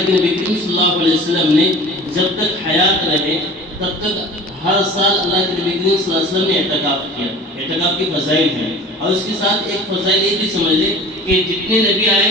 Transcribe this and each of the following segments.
اللہ کے نبی کریم صلی اللہ علیہ وسلم نے جب تک حیات رہے تب تک ہر سال اللہ کے نبی کریم صلی اللہ علیہ وسلم نے اعتکاف کیا. اعتکاف کی فضائل ہیں اور اس کے ساتھ ایک فضائل یہ بھی سمجھ لیں کہ جتنے نبی آئے,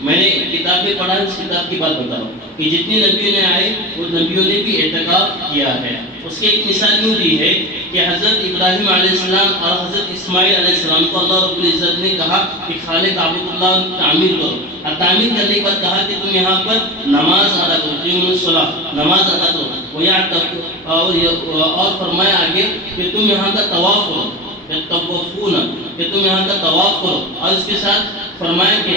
میں نے کتاب میں پڑھا, اس کتاب کی بات بتاؤ کہ جتنے نبیوں نے آئے وہ نبیوں نے بھی اعتکاف کیا ہے. اس کی ایک مثال یوں دی ہے کہ حضرت ابراہیم علیہ السلام اور حضرت اسماعیل علیہ السلام کو اللہ رب العزت نے کہا کہ خانہ کعبۃ اللہ تعمیر کرو, اور تعمیر کرنے کے بعد کہا کہ تم یہاں پر نماز ادا کرو, قیموا الصلاۃ, نماز ادا کرو, اور فرمایا آگے کہ تم یہاں کا طواف کرو, کہ تم یہاں کا طواف کرو, اور اس کے ساتھ فرمایا کہ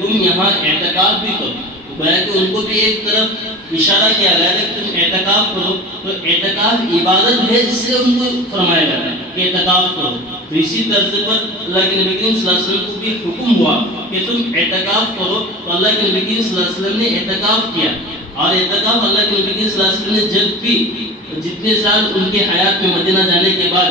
تم یہاں اعتکاف بھی کرو. گویا کہ ان کو بھی ایک طرف اشارہ کیا گیا ہے کہ تم اعتکاف کرو, تو اعتکاف عبادت ہے, اس لیے ان کو فرمایا گیا ہے کہ اعتکاف کرو. تو اسی طرز پر اللہ کے نبی کریم صلی اللہ علیہ وسلم کو بھی حکم ہوا کہ تم اعتکاف کرو, تو اللہ کے نبی کریم صلی اللہ علیہ وسلم نے اعتکاف کیا. اور اعتکاف اللہ کے نبی کریم صلی اللہ علیہ وسلم نے جب بھی جتنے سال ان کے حیات میں مدینہ جانے کے بعد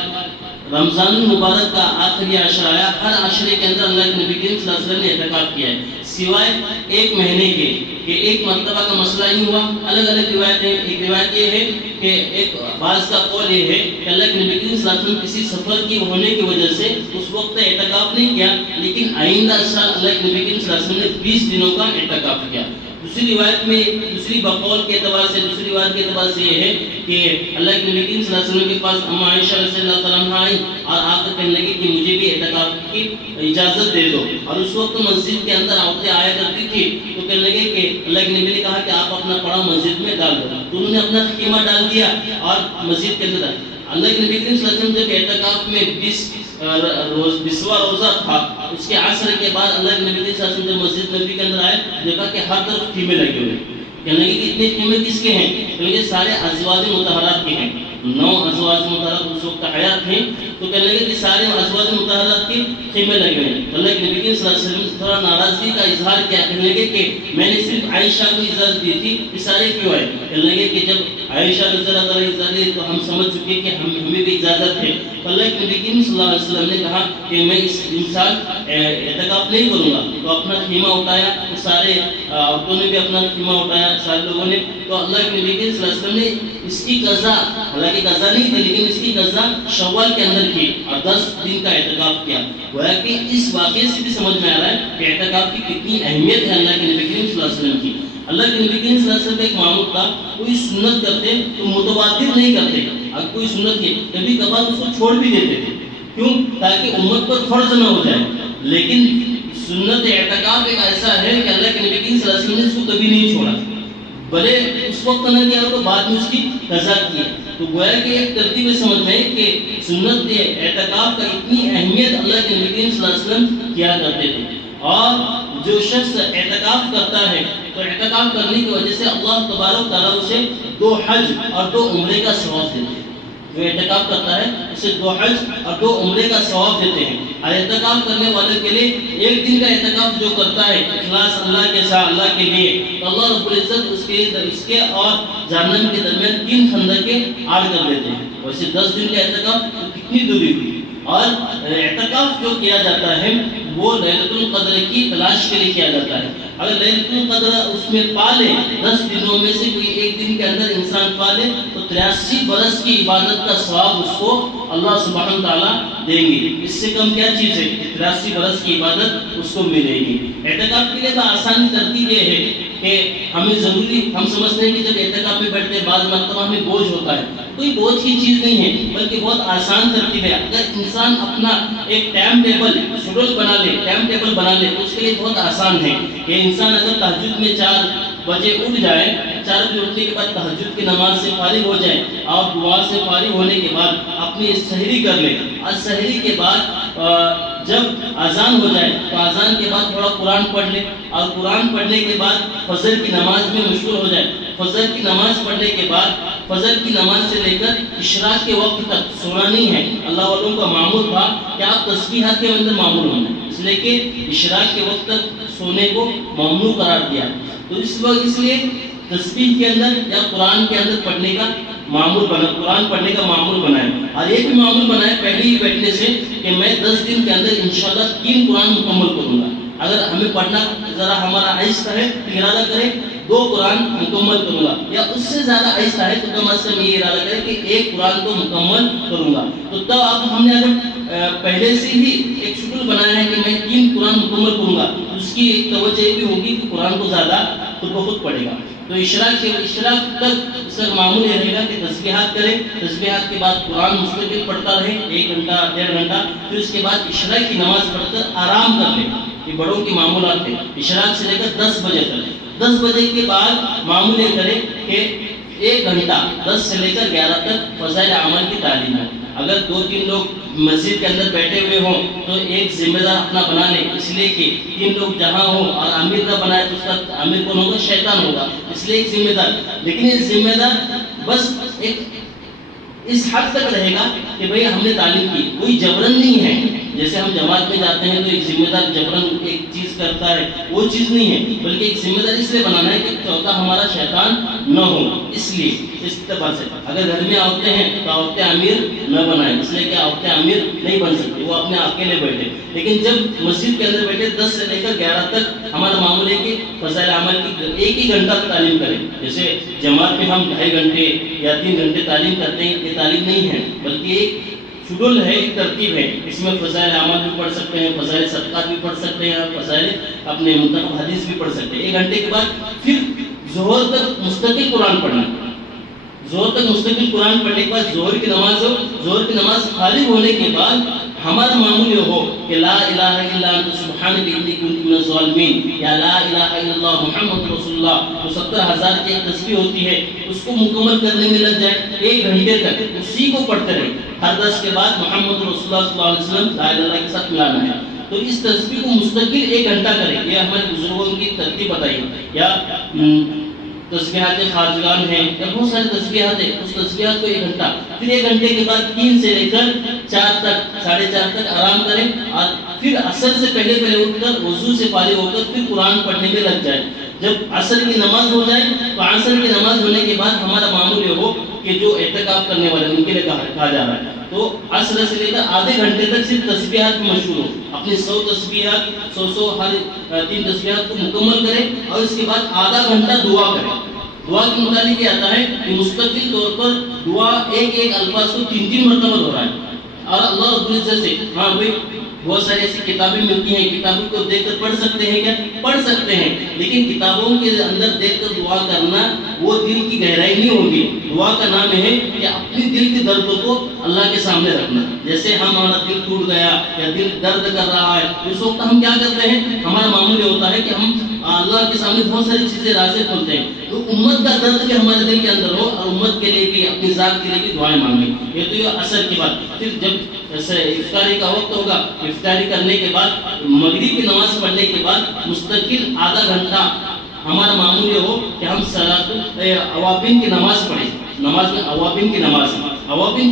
رمضان المبارک کا آخری عشرہ آیا, ہر عشرے کے اندر اللہ کے نبی کریم صلی اللہ علیہ وسلم نے اعتکاف کیا ہے, سوائے ایک مہینے کے. کہ ایک مرتبہ کا مسئلہ ہی ہوا, الگ الگ روایتیں. ایک روایت یہ ہے کہ ایک بعض کا قول یہ ہے کہ اللہ کے نبی کریم صلی اللہ علیہ وسلم کسی سفر کی ہونے کی وجہ سے اس وقت اعتکاف نہیں کیا, لیکن آئندہ سال اللہ کے نبی کریم صلی اللہ علیہ وسلم نے 20 دنوں کا اعتکاف کیا. دوسری روایت میں, دوسری بقول کے اعتبار سے, دوسری روایت کے اعتبار سے یہ ہے کہ اللہ کے نبی کریم صلی اللہ علیہ وسلم کے پاس اما عائشہ رضی اللہ تعالیٰ عنہا آئی اور آ کر کہنے لگی کہ مجھے بھی اعتکاف کی اجازت دے دو. اور اس وقت مسجد کے اندر عورتیں آیا کرتی تھی, تو کہنے لگے کہ اللہ کے نبی نے کہا کہ آپ اپنا پڑا مسجد میں ڈال دو. تو انہوں نے اپنا خیمہ ڈال دیا اور مسجد کے اندر. اللہ کے نبی کریم صلی اللہ علیہ وسلم جب اعتکاف میں 20واں روزہ تھا, اس کے عصر کے بعد اللہ کے نبی صلی اللہ علیہ وسلم مسجد نبی کے اندر آئے, دیکھا کہ ہر طرف خیمے لگے ہوئے. کہنے لگے کہ اتنے خیمے کس کے ہیں؟ کہنے لگے سارے ازواج مطہرات کے ہیں. 9 ازواج مطہرات اس وقت حیات ہیں, تو کہنے لگے کہ سارے ازواج مطہرات کے خیمے لگے ہوئے ہیں. اللہ کے نبی صلی اللہ علیہ وسلم نے تھوڑا ناراضگی کا اظہار کیا, کہنے لگے کہ میں نے صرف عائشہ کو اجازت دی تھی, یہ سارے کیوں آئے؟ کہنے لگے کہ جب عائشہ رضی اللہ تعالیٰ اجازت دی تو ہم سمجھ چکے کہ ہمیں بھی اجازت ہے. اللہ کے نبی صلی اللہ علیہ وسلم نے کہا کہ میں اس انسان اعتکاف نہیں کروں گا, تو اپنا خیمہ اٹھایا, تو سارے عورتوں نے بھی اپنا خیمہ اٹھایا, سارے لوگوں نے. تو اللہ کے نبی صلی اللہ علیہ وسلم نے اس کی قضا, حالانکہ قضا نہیں تھی لیکن اس کی قضا شوال کے اندر کی اور 10 دن کا اعتکاف کیا. گویا کہ اس واقعے سے بھی سمجھ میں آ رہا ہے کہ اعتکاف کی کتنی اہمیت ہے اللہ کے نبی صلی اللہ علیہ وسلم کی. اللہ کے نبی صلی اللہ علیہ وسلم کا ایک معمول تھا, کوئی سنت کرتے تو متواتر نہیں کرتے, اگر کوئی سنت کی کبھی کبھار اس کو چھوڑ بھی دیتے تھے. کیوں؟ تاکہ امت پر فرض نہ ہو جائے. لیکن سنت اعتکاف ایک ایسا ہے کہ اللہ کے نبی صلی اللہ علیہ وسلم نے اس کو کبھی نہیں چھوڑا, بھلے اس وقت نہ کیا تو بعد میں اس کی قضا کی. تو گویا کہ ایک ترتیب سمجھ میں کہ سنت اعتکاف کا اتنی اہمیت اللہ کے نبی صلی اللہ علیہ وسلم کیا کرتے تھے. اور جو شخص اعتکاف کرتا ہے تو اعتکاف کرنے کی وجہ سے اللہ تبارک و تعالیٰ اسے 2 حج اور 2 عمرے کا ثواب دیتے ہیں. جو اعتکاف کرتا ہے اسے 2 حج اور 2 عمرے کا ثواب دیتے ہیں. اور اعتکاف کرنے والے کے لیے 1 دن کا اعتکاف جو کرتا ہے اخلاص اللہ کے ساتھ, اللہ کے لیے, تو اللہ رب العزت اس کے اور جہنم کے درمیان 3 خندقیں آڑ کر دیتے ہیں. ویسے 10 دن کا اعتکاف کتنی دوری ہوئی. اور اعتکاف جو کیا جاتا ہے وہ لیلۃ القدر کی تلاش کے لیے کیا جاتا ہے. اگر لیلۃ القدر اس میں پا لے, 10 دنوں میں سے کوئی 1 دن کے اندر انسان پا لے, تو 83 برس کی عبادت کا ثواب اس کو اللہ سبحانہ تعالیٰ دیں گے. اس سے کم کیا چیز ہے کہ 83 برس کی عبادت اس کو ملے گی. اعتکاف کے لیے تو آسان ترتیب یہ ہے کہ ہمیں ضروری, ہم سمجھتے ہیں کہ جب اعتکاف میں بیٹھتے ہیں بعض مرتبہ ہمیں بوجھ ہوتا ہے. کوئی بوجھ کی چیز نہیں ہے, بلکہ بہت آسان ترتیب ہے. اگر انسان اپنا ایک ٹائم ٹیبل شیڈول بنا لے, ٹائم ٹیبل بنا لے, تو اس کے لیے بہت آسان ہے کہ انسان اگر تہجد میں 4 بجے اٹھ جائے, 4 بجے اٹھنے کے بعد تہجد کی نماز سے فارغ ہو جائے اور دعا سے فارغ ہونے کے بعد اپنی سحری کر لے, اور سحری کے بعد جب اذان ہو جائے تو اذان کے بعد تھوڑا قرآن پڑھ لے, اور قرآن پڑھنے کے بعد فجر کی نماز میں مشغول ہو جائے. فجر کی نماز پڑھنے کے بعد فجر کی نماز سے لے کر اشراق کے وقت تک سونا نہیں ہے. اللہ والوں کا معمول تھا کہ آپ تسبیحات کے اندر معمول ہونا, اس لیے کہ اشراق کے وقت تک سونے کو ممنوع قرار دیا. تو اس لیے تسبیح کے اندر یا قرآن کے اندر پڑھنے کا معمول بنا, قرآن پڑھنے کا معمول بنائے. اور یہ بھی معمول بنائے پہلے ہی بیٹھنے سے کہ میں 10 دن کے اندر انشاءاللہ 3 قرآن مکمل کروں گا. اگر ہمیں پڑھنا ذرا ہمارا آہستہ ہے تو ارادہ کریں 2 قرآن مکمل کروں گا، یا اس سے زیادہ آہستہ ہے تو کم از کم یہ ارادہ کریں کہ 1 قرآن کو مکمل کروں گا۔ تو تب اب ہم نے اگر پہلے سے ہی ایک شیڈول بنایا ہے کہ میں 3 قرآن مکمل کروں گا، تو اس کی ایک توجہ یہ بھی ہوگی کہ قرآن کو زیادہ خود بخود پڑھے گا۔ تو اشراق تک اس کا معمول یہ رہے گا کہ تسبیحات کرے، تسبیحات کے بعد قرآن مستقل پڑھتا رہے 1 گھنٹہ 1.5 گھنٹہ، پھر اس کے بعد اشراق کی نماز پڑھ کر آرام کر لے۔ یہ بڑوں کی معمولات ہیں، اشراق سے لے کر 10 بجے تک، 10 بجے کے بعد معمول یہ کرے کہ 1 گھنٹہ 10 سے لے کر 11 تک فضائل اعمال کی تعلیم ہے۔ اگر 2-3 لوگ مسجد کے اندر بیٹھے ہوئے ہوں تو ایک ذمہ دار اپنا بنا لے، اس لیے کہ 3 لوگ جہاں ہوں اور امیر نہ بنائے تو اس کا امیر کون ہوگا؟ شیطان ہوگا، اس لیے ایک ذمہ دار۔ لیکن یہ ذمہ دار بس ایک اس حد تک رہے گا کہ بھئی ہم نے تعلیم کی، کوئی جبرن نہیں ہے۔ جیسے ہم جماعت میں جاتے ہیں تو ایک ذمہ دار جبرن ایک چیز کرتا ہے، وہ چیز نہیں ہے، بلکہ ایک ذمہ دار اس لیے بنانا ہے کہ چوتھا ہمارا شیطان نہ ہو۔ اس لیے اس اعتبار سے اگر گھر میں عورتیں ہیں تو عورتیں امیر نہ بنائیں، اس لیے کہ عورتیں امیر نہیں بن سکتی، وہ اپنے اکیلے بیٹھے۔ لیکن جب مسجد کے اندر بیٹھے 10 سے لے کر 11 تک ہمارا معمول ہے کہ فضائل اعمال کی 1 ہی گھنٹہ تعلیم کریں۔ جیسے جماعت میں ہم 2.5 گھنٹے یا 3 گھنٹے تعلیم کرتے ہیں، یہ تعلیم نہیں ہے، بلکہ ایک شیڈول ہے، ایک ترتیب ہے۔ اس میں فضائل اعمال بھی پڑھ سکتے ہیں، فضائل صدقات بھی پڑھ سکتے ہیں، فضائل اپنے منتخب حدیث بھی پڑھ سکتے ہیں۔ 1 گھنٹے کے بعد پھر ظہر تک مستقل قرآن پڑھنا، ظہر تک مستقل قرآن پڑھنے کے بعد ظہر کی نماز ہو، ظہر کی نماز فارغ ہونے کے بعد ہمارا معمول یہ ہو کہ لا الہ الا انت سبحانک انی کنت من الظالمین، یا لا الہ الا اللہ محمد رسول اللہ، تو 70,000 کی ایک تسبیح ہوتی ہے، اس کو مکمل کرنے میں لگ جائے 1 گھنٹے تک، اسی کو پڑھتے رہیں۔ ہر 10 کے بعد محمد رسول اللہ صلی اللہ علیہ وسلم لا الہ الا اللہ کے ساتھ ملانا ہے۔ تو اس تسبیح کو مستقل 1 گھنٹہ کریں، یہ ہمارے بزرگوں کی ترتیب بتائی۔ یا تسبیحات خارجگان ہیں یا بہت سارے تسبیحات ہیں، اس تسبیحات کو 1 گھنٹہ، پھر 1 گھنٹے کے بعد 3 سے لے کر 4 تک 4:30 تک آرام کریں، اور پھر عصر سے پہلے اٹھ کر وضو سے فارغ ہو کر پھر قرآن پڑھنے میں لگ جائیں۔ جب عصر کی نماز ہو جائے تو عصر کی نماز ہونے کے بعد ہمارا معمول یہ ہو کہ جو اعتکاف کرنے والے ان کے لیے کہا جا رہا ہے، تو عصر سے لے کر آدھے گھنٹے تک صرف تسبیحات میں مشغول ہو، اپنی 100 تسبیحات 100 ہر 3 تسبیحات کو مکمل کریں، اور اس کے بعد آدھا گھنٹہ دعا کریں۔ دعا کے متعلق یہ آتا ہے کہ مستقل طور پر دعا ایک الفاظ کو 3 مرتبہ دہرائیں، اور اللہ رب العزت سے ہاں بھائی بہت ساری ایسی کتابیں ملتی ہیں، کتابوں کو دیکھ کر پڑھ سکتے ہیں، کیا پڑھ سکتے ہیں، لیکن کتابوں کے اندر دیکھ کر دعا کرنا وہ دل کی گہرائی نہیں ہوگی۔ دعا کا نام ہے کہ اپنی دل کے دردوں کو اللہ کے سامنے رکھنا۔ جیسے ہمارا دل ٹوٹ گیا یا دل درد کر رہا ہے، اس وقت ہم کیا کرتے ہیں؟ ہمارا معمول یہ ہوتا ہے کہ ہم اللہ کے سامنے بہت ساری چیزیں رازیں کھولتے ہیں، تو امت کا درد بھی ہمارے دل کے اندر ہو، اور امت کے لیے بھی اپنی ذات کے لیے بھی دعائیں مانگیں۔ یہ تو یہ عصر کے بعد، پھر جب افطاری کا وقت ہوگا، افطاری کرنے کے بعد مغرب کی نماز پڑھنے کے بعد مستقل آدھا گھنٹہ ہمارا معمول یہ ہو کہ ہم صلاۃ اوابین کی نماز پڑھیں۔ نماز میں اوابین کی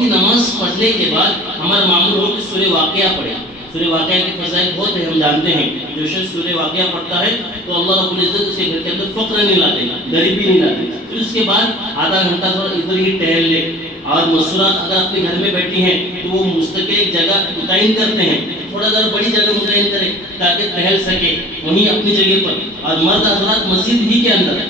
نماز پڑھنے کے بعد ہمارا معمول ہو کہ سورہ واقعہ پڑھیں۔ سورہ واقعہ کی فضائل بہت ہے، ہم جانتے ہیں، جو شخص سورہ واقعہ پڑھتا ہے تو اللہ رب العزت اس کے گھر کے اندر فقر نہیں لاتے، غریبی نہیں لاتے۔ پھر اس کے بعد آدھا گھنٹہ تھوڑا ادھر ہی ٹہل لے، اور مسورات اگر اپنے گھر میں بیٹھی ہیں تو وہ مستقل ایک جگہ متعین کرتے ہیں، تھوڑا ذرا بڑی جگہ متعین کریں تاکہ ٹہل سکے وہیں اپنی جگہ پر۔ اور مرد حضرات مسجد ہی کے اندر،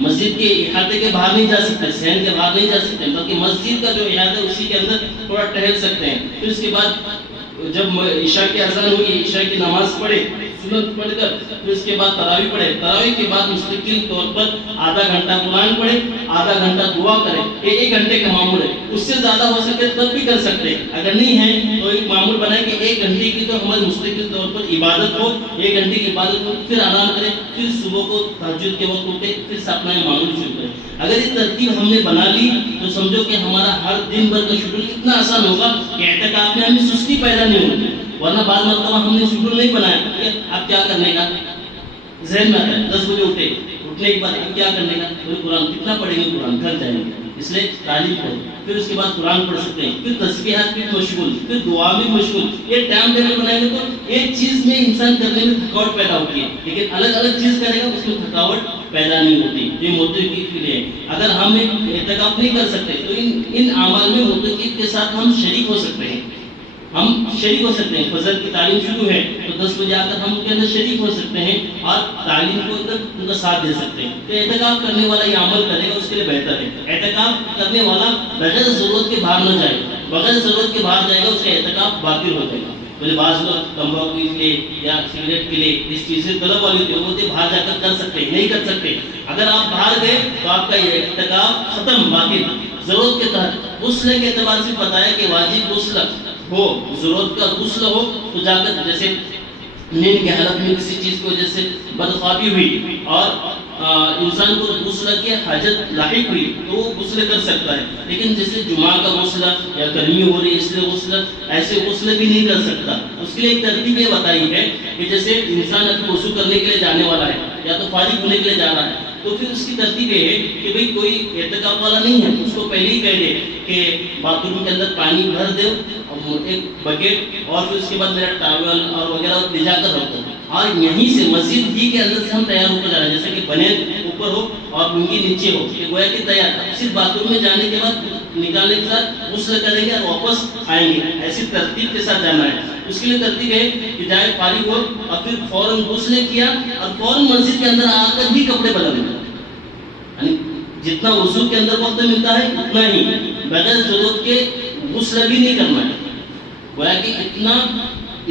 مسجد کے احاطے کے باہر نہیں جا سکتے، صحن کے باہر نہیں جا سکتے، بلکہ مسجد کا جو احاطہ ہے اسی کے اندر تھوڑا ٹہل سکتے ہیں۔ پھر اس کے بعد جب عشاء کی اذان ہوگی، عشاء کی نماز پڑھے سنت پڑھ کر، پھر اس کے بعد تراویح پڑھے، تراویح کے بعد مستقل طور پر آدھا گھنٹہ قرآن پڑھے، آدھا گھنٹہ دعا کرے۔ یہ 1 گھنٹے کا معمول ہے، اس سے زیادہ ہو سکے تب بھی کر سکتے ہیں، اگر نہیں ہے تو ایک معمول بنائے کہ 1 گھنٹے کی تو ہماری مستقل طور پر عبادت ہو، 1 گھنٹے کی عبادت ہو، پھر آرام کریں، پھر صبح کو تہجد کے وقت اٹھے، پھر سے اپنا یہ معمول شروع کریں۔ اگر یہ ترتیب ہم نے بنا لی تو سمجھو کہ ہمارا ہر دن بھر کا شیڈول اتنا آسان ہوگا کہ اعتکاف میں ہمیں سستی پیدا نہیں ہوگی۔ ورنہ بعض مرتبہ ہم نے شیڈول نہیں بنایا، اب کیا کرنے کا ذہن میں آتا ہے، 10 بجے اٹھنے کے بعد اب کیا کرنے کا، قرآن کتنا پڑھیں گے، قرآن گھر جائیں گے، اس لیے تعلیم کرو، پھر اس کے بعد قرآن پڑھ سکتے ہیں، پھر تسبیحات میں مشغول، پھر دعا میں مشغول۔ یہ ٹائم ٹیبل بنائیں گے تو ایک چیز میں انسان کرنے میں تھکاوٹ پیدا ہوتی ہے، لیکن الگ الگ چیز کرے گا اس میں تھکاوٹ پیدا نہیں ہوتی۔ یہ موتقیف کے لیے اگر ہم اعتکاف نہیں کر سکتے تو ان اعمال میں موتقیف کے ساتھ ہم شریک ہو سکتے ہیں۔ ہم شریک ہو سکتے ہیں. فجر کی تعلیم شروع ہے تو 10 بجے آ کر ہم ان کے اندر شریک ہو سکتے ہیں اور تعلیم کو ان کا ساتھ دے سکتے ہیں. تو اعتکاف کرنے والا یہ عمل کرے گا اس کے لیے بہتر ہے. اعتکاف کرنے والا بغیر ضرورت کے باہر نہ جائے. بغیر ضرورت کے باہر جائے گا اس کا اعتکاف باطل ہو جائے گا. بولے بعض لوگ تمباکو کے لیے یا سگریٹ کے لیے اس چیز سے طلب والی ہوتی ہے، وہ بولتے باہر جا کر سکتے ہیں. نہیں کر سکتے. اگر آپ باہر گئے تو آپ کا یہ اعتکاف ختم. باقی ضرورت کے تحت غسل کے اعتبار سے بتایا کہ واجب غسل ہو، ضرورت کا غسل ہو تو جا کر، جیسے نیند کی حالت میں کسی چیز کی وجہ سے بدخوابی ہوئی اور انسان کو غسل کی حاجت لاحق ہوئی تو وہ غسل کر سکتا ہے. لیکن جیسے جمعہ کا غسل یا گرمی ہو رہی ہے اس لیے غسل، ایسے غسل بھی نہیں کر سکتا. اس کے لیے ایک ترتیب یہ بتائی ہے کہ جیسے انسان ابھی وضو کرنے کے لیے جانے والا ہے یا تو فارغ ہونے کے لیے جا رہا ہے تو پھر اس کی ترتیب یہ ہے کہ بھئی کوئی اعتکاف والا نہیں ہے اس کو پہلے ہی کہہ دے کہ باتھ روم کے اندر پانی بھر دے ایک بکیٹ اور پھر اس کے بعد میرا ٹاول اور وغیرہ لے جا کر رکھو اور یہیں سے مسجد ہی کے اندر سے ہم تیار ہو کر جا رہے ہیں. جیسے کہ بنیاد اوپر ہو اور لنگی نیچے ہو کہ گویا کہ تیار. صرف باتھ روم میں جانے کے بعد نکالنے کے ساتھ غسل کریں گے اور واپس آئیں گے. ایسی ترتیب کے ساتھ جانا ہے. اس کے لیے ترتیب ہے کہ جائے فارغ ہو اور پھر فوراً غسل کیا اور فوراً مسجد کے اندر آ کر بھی کپڑے بدلنے. یعنی جتنا وضو کے اندر وقت ملتا ہے اتنا ہی بغیر ضرورت کے غسل بھی نہیں کرنا ہے. گویا کہ اتنا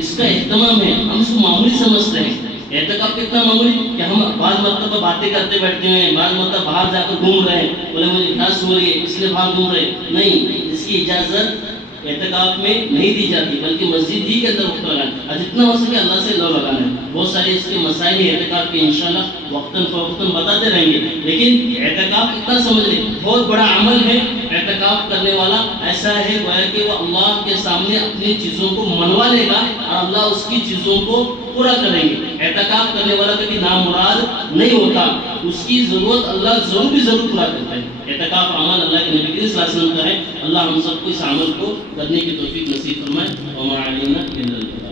اس کا اہتمام ہے. ہم اس کو معمولی سمجھتے ہیں. اعتکاف کتنا معمولی کہ ہم بعض مرتبہ باتیں کرتے بیٹھتے ہیں، بعض مرتبہ باہر جا کر گھوم رہے ہیں، بولے مجھے پیاس ہو رہی ہے اس لیے باہر گھوم رہے ہیں. نہیں، اس کی اجازت اعتکاف میں نہیں دی جاتی بلکہ مسجد ہی کے اندر وقت لگانا اور جتنا ہو سکے اللہ سے لو لگانا ہے. بہت سارے اس کے مسائل ہیں اعتکاف کے، انشاءاللہ وقتاً فوقتاً بتاتے رہیں گے. لیکن اعتکاف اتنا سمجھ لیں بہت بڑا عمل ہے. اعتکاف کرنے والا ایسا ہے گویا کہ وہ اللہ کے سامنے اپنی چیزوں کو منوا لے گا اور اللہ اس کی چیزوں کو پورا کریں گے. اعتکاف کرنے والا کبھی نامراد نہیں ہوتا. اس کی ضرورت اللہ ضرور بھی ضرور پورا کرتا ہے. اعتکاف عمل اللہ کے نبی صلی اللہ علیہ وسلم کا ہے. اللہ ہم سب کو اس عمل کو کرنے کی توفیق نصیب فرمائے. وما علینا الا البلاغ.